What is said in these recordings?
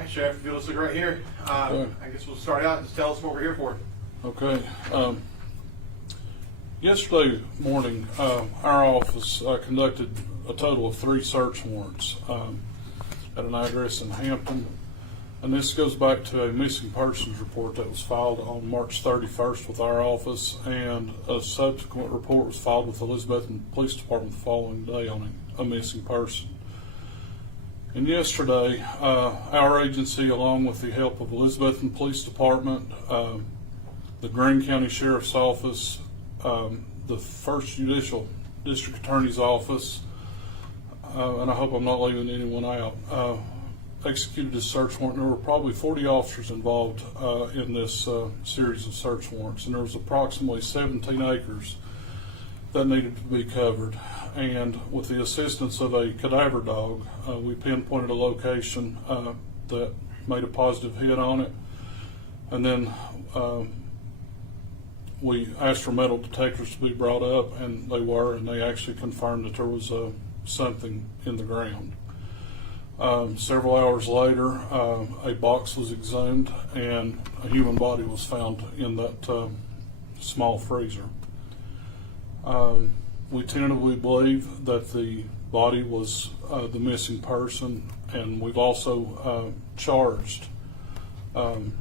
right, Sheriff, if you'll just look right here. Okay. I guess we'll start out and just tell us what we're here for. Okay. Yesterday morning, our office conducted a total of 3 search warrants at an address in Hampton. And this goes back to a missing persons report that was filed on March 31st with our office, and a subsequent report was filed with Elizabethton Police Department the following day on a missing person. And yesterday, our agency, along with the help of Elizabethton Police Department, the Greene County Sheriff's Office, the First Judicial District Attorney's Office, and I hope I'm not leaving anyone out, executed a search warrant. There were probably 40 officers involved in this series of search warrants, and there was approximately 17 acres that needed to be covered. And with the assistance of a cadaver dog, we pinpointed a location that made a positive hit on it, and then we asked for metal detectors to be brought up, and they were, and they actually confirmed that there was something in the ground. Several hours later, a box was exhumed and a human body was found in that small freezer. We tentatively believe that the body was the missing person, and we've also charged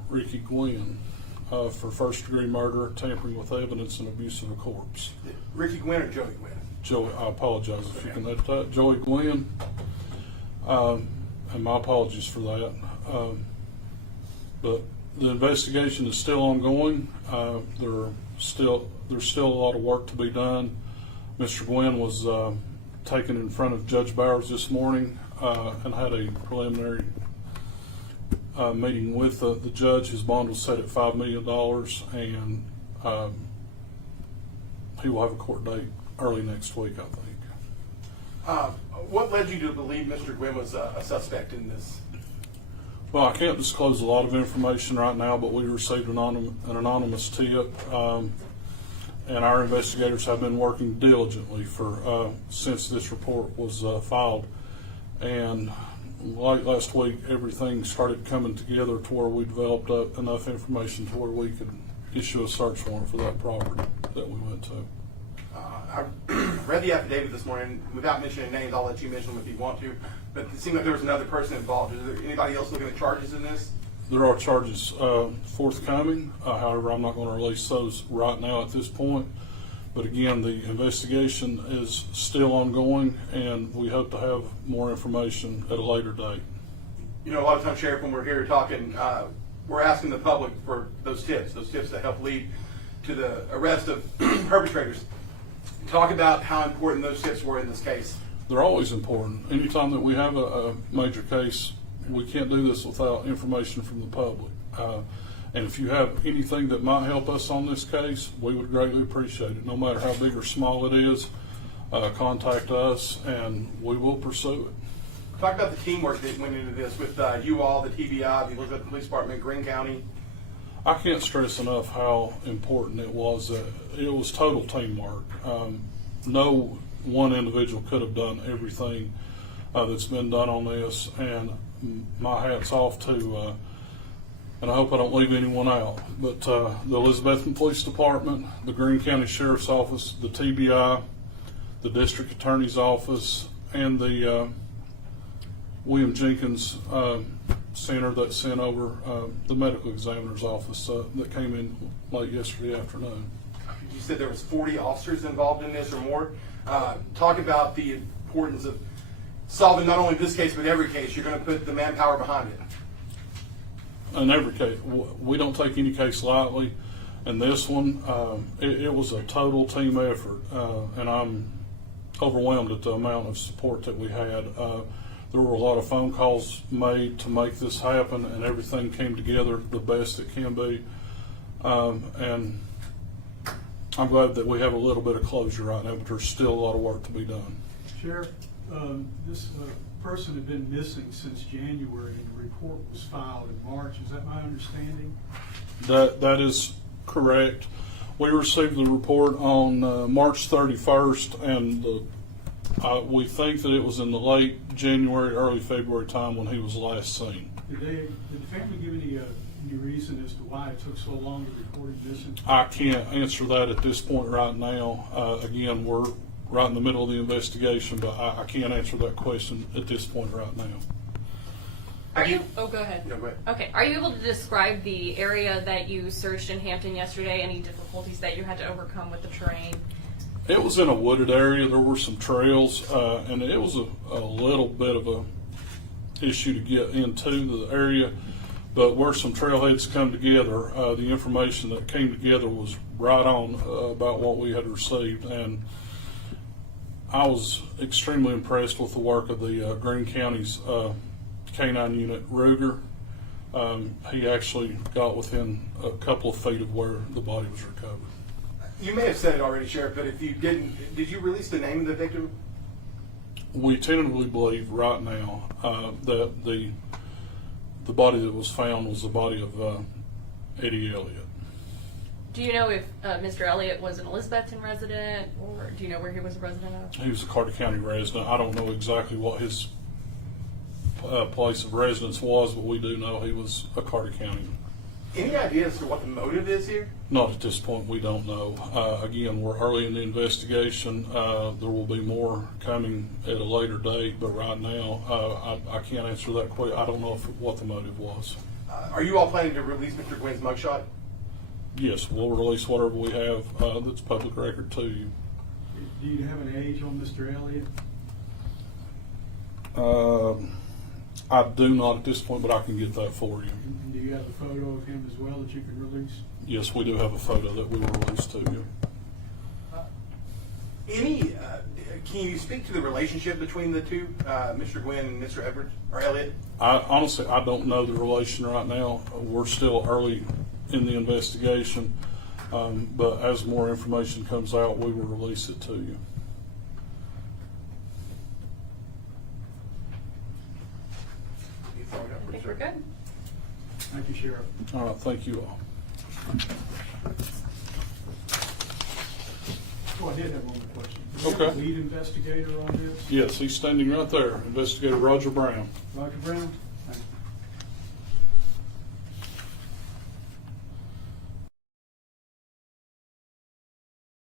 Ricky Gwynn for first-degree murder, tampering with evidence, and abuse of a corpse. Ricky Gwynn or Joey Gwynn? Joey, I apologize if you can edit that. Joey Gwynn, and my apologies for that. But the investigation is still ongoing. There's still a lot of work to be done. Mr. Gwynn was taken in front of Judge Bowers this morning and had a preliminary meeting with the judge. His bond was set at $5 million, and he will have a court date early next week, I think. What led you to believe Mr. Gwynn was a suspect in this? Well, I can't disclose a lot of information right now, but we received an anonymous tip, and our investigators have been working diligently since this report was filed. And late last week, everything started coming together to where we developed up enough information to where we could issue a search warrant for that property that we went to. I read the affidavit this morning. Without mentioning names, I'll let you mention them if you want to. But it seemed like there was another person involved. Is there anybody else looking at charges in this? There are charges forthcoming. However, I'm not going to release those right now at this point. But again, the investigation is still ongoing, and we hope to have more information at a later date. You know, a lot of times, Sheriff, when we're here talking, we're asking the public for those tips that help lead to the arrest of perpetrators. Talk about how important those tips were in this case. They're always important. Anytime that we have a major case, we can't do this without information from the public. And if you have anything that might help us on this case, we would greatly appreciate it. No matter how big or small it is, contact us and we will pursue it. Talk about the teamwork that went into this with you all, the TBI, the Elizabeth Police Department, Greene County. I can't stress enough how important it was. It was total teamwork. No one individual could have done everything that's been done on this, and my hat's off to, and I hope I don't leave anyone out, but the Elizabethton Police Department, the Greene County Sheriff's Office, the TBI, the District Attorney's Office, and the William Jenkins Center that sent over the medical examiner's office that came in late yesterday afternoon. You said there was 40 officers involved in this or more. Talk about the importance of solving not only this case but every case. You're going to put the manpower behind it. In every case, we don't take any case lightly. And this one, it was a total team effort, and I'm overwhelmed at the amount of support that we had. There were a lot of phone calls made to make this happen, and everything came together the best it can be. And I'm glad that we have a little bit of closure right now, but there's still a lot of work to be done. Sheriff, this person had been missing since January, and the report was filed in March. Is that my understanding? That is correct. We received the report on March 31st, and the We think that it was in the late January, early February time when he was last seen. Did the family give any reason as to why it took so long to report him missing? I can't answer that at this point right now. Again, we're right in the middle of the investigation, but I can't answer that question at this point right now. Are you? Oh, go ahead. No, go ahead. Okay. Are you able to describe the area that you searched in Hampton yesterday? Any difficulties that you had to overcome with the terrain? It was in a wooded area. There were some trails, and it was a little bit of a issue to get into the area. But where some trailheads come together, the information that came together was right on about what we had received, and I was extremely impressed with the work of the Greene County's K-9 unit, Ruger. He actually got within a couple of feet of where the body was recovered. You may have said it already, Sheriff, but if you didn't, did you release the name of the victim? We tentatively believe right now that the body that was found was the body of Eddie Elliott. Do you know if Mr. Elliott was an Elizabethton resident, or do you know where he was a resident of? He was a Carter County resident. I don't know exactly what his place of residence was, but we do know he was a Carter County. Any idea as to what the motive is here? Not at this point, we don't know. Again, we're early in the investigation. There will be more coming at a later date, but right now, I can't answer that question. I don't know what the motive was. Are you all planning to release Mr. Gwynn's mugshot? Yes, we'll release whatever we have that's public record to you. Do you have an age on Mr. Elliott? I do not at this point, but I can get that for you. And do you have a photo of him as well that you can release? Yes, we do have a photo that we will release to you. Can you speak to the relationship between the two, Mr. Gwynn and Mr. Edwards, or Elliott? Honestly, I don't know the relation right now. We're still early in the investigation, but as more information comes out, we will release it to you. I think we're good. Thank you, Sheriff. All right, thank you all. Oh, I did have one more question. Do you have Okay. a lead investigator on this? Yes, he's standing right there, Investigator Roger Brown. Roger Brown?